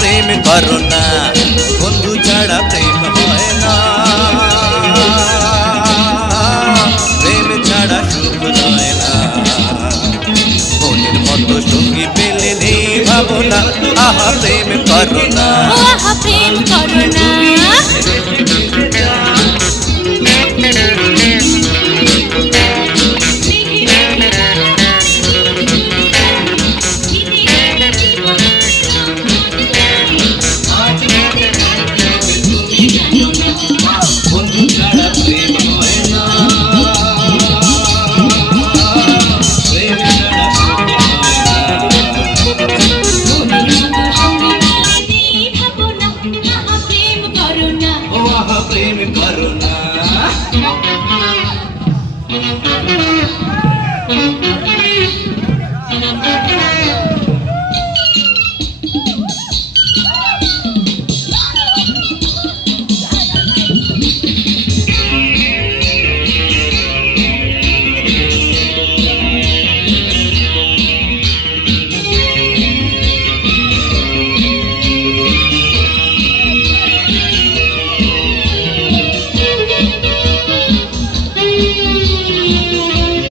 প্রেম করো না, বন্ধু ছাড়া প্রেম হয় না, প্রেম ছাড়া সুখ হয় না। মনের মতো সঙ্গী পেলে নেই ভাবনা, আহা প্রেম করো না, আহা প্রেম করো না। বন্ধু ছাড়া প্রেম হয় না, প্রেম ছাড়া সুখ হয় না। ভাবনা, আহা প্রেম করো না। ও আহা প্রেম